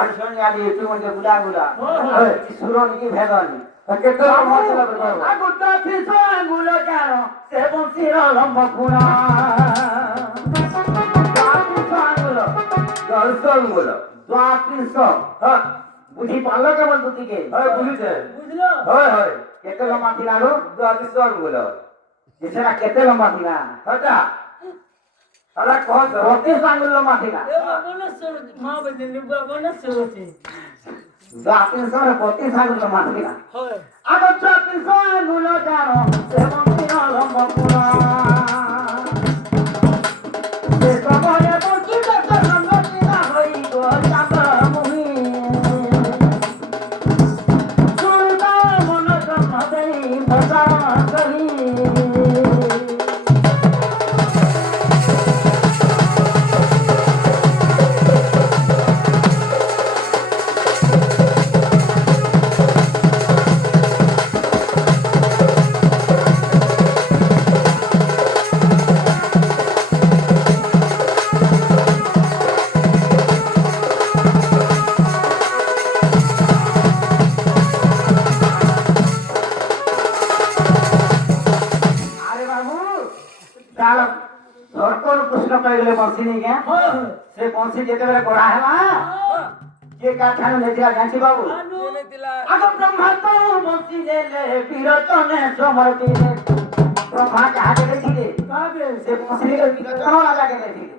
ଆଡୁସଣି ଆଡି ଏଠି ମଧ୍ୟ ଗୁଲା ଗୁଲା ସୁରନି କି ଭେଦନି କେତେ ମଜା ଲାଗେ ଆଗୁଟା ଫିସ ଆଙ୍ଗୁଲ ଜାଣ ସେ ବଂଶୀର ଲମ୍ବ ଗୁଣ ଆଙ୍ଗୁଲ ଦର୍ଶ ଆଙ୍ଗୁଲ ଦ୍ୱାତ୍ରିଶ বুঝি পারলো কেমন দুটিকে বুঝিছে বুঝলো হয় হয় কেতে লম্বা ଥିଲା লো 32 গুলো সেটা কেতে লম্বা ଥିଲା হটা আলা কোন 32 আঙ্গুল লম্বা ଥିଲା এ বাবনা সর মা বদিন বাবনা সরছে 32 আঙ্গুল লম্বা ଥିଲା হয় আগে 32 আঙ্গুল জানো সে মন্দির লম্বা পুরা সে সময় বলছি তো লম্বা ଥିଲା হই গো চাঁদ মুহি से बंसी जेतेबेले बड़ा हैला के कारखाना नेतिला जांची बाबू आगो ब्रह्मा तो बंसी देले विरचने समर्पिले ब्रह्मा कहा के थिले से बंसी के विरचन लगा के थिले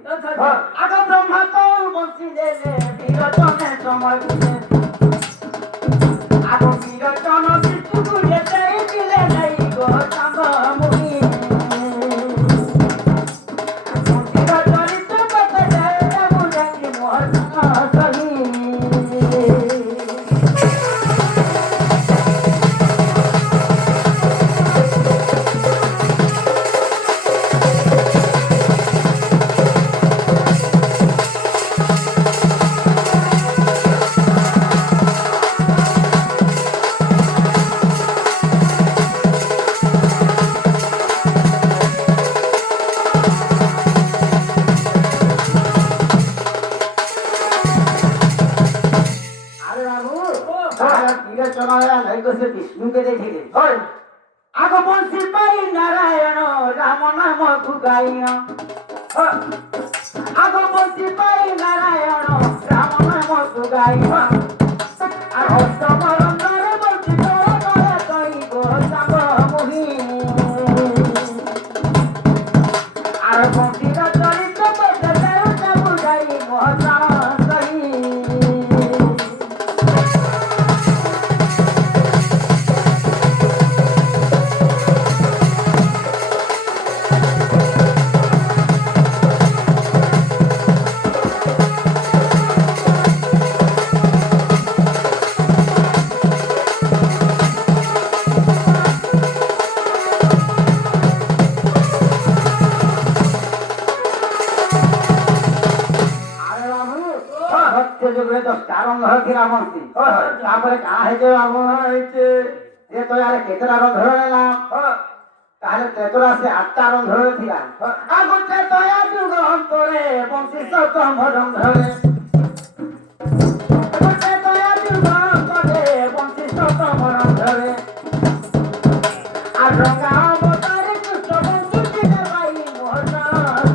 आगो ब्रह्मा तो बंसी देले विरचने समर्पिले आगो विरचन विष्णु को जेते दिले नहीं गो चांद मुही विष्णु के देखिले आगो बंसी पाई नारायण राम नाम गुगाइन आगो बंसी पाई नारायण राम नाम गुगाइन अष्टमरंदर बंसी तोरे कई गो सांग मुही आर बंसी रा चरित्र पद देवता बुझाई मोहना सही তারপরে কাহ হয়েছে আবহাওয়া হয়েছে যে তো আরে কেতরা রন্ধ্র নিলাম তাহলে তেতরা সে 8টা রন্ধ্র ଥିଲା আগুতে দয়া যুগ অন্তরে বংশী সতম রন্ধ্রে আগুতে দয়া যুগ অন্তরে বংশী সতম রন্ধ্রে আর রঙা অবতারে কৃষ্ণ বংশী দিনে ভাই মোহনা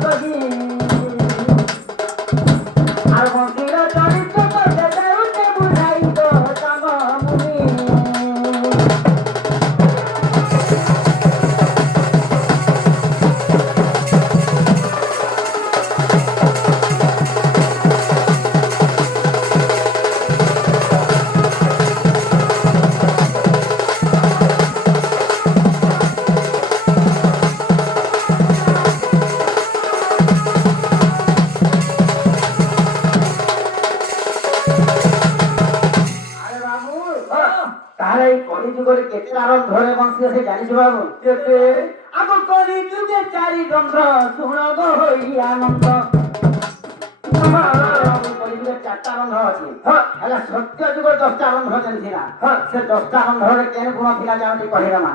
সহি আর বংশীর চরিত্র পদে দেউতে বুঝাই গো চাঁদ মুনি ধরে বংশী আছে জানিস বাবু আগ করি যুগে 4 রন্ধ্র শুণ গো হই আনন্দ করি যুগে 4টা রন্ধ্র আছে হেলা সত্য যুগে 10টা রন্ধ্র জানিছিলা সে 10টা রন্ধ্রে কেন গুণ ଥିଲା জানি কহিরা মা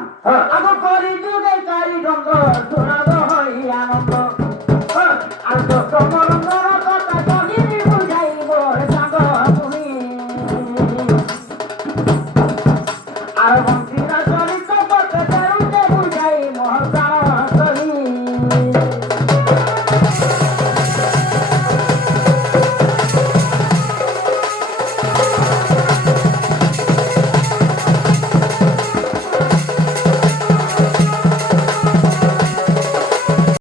আগ করি যুগে 4 রন্ধ্র শুণ গো হই আনন্দ আর 10 রন্ধ্র কথা কহিবি বুঝাইব সাঙ্গ মুনি না চল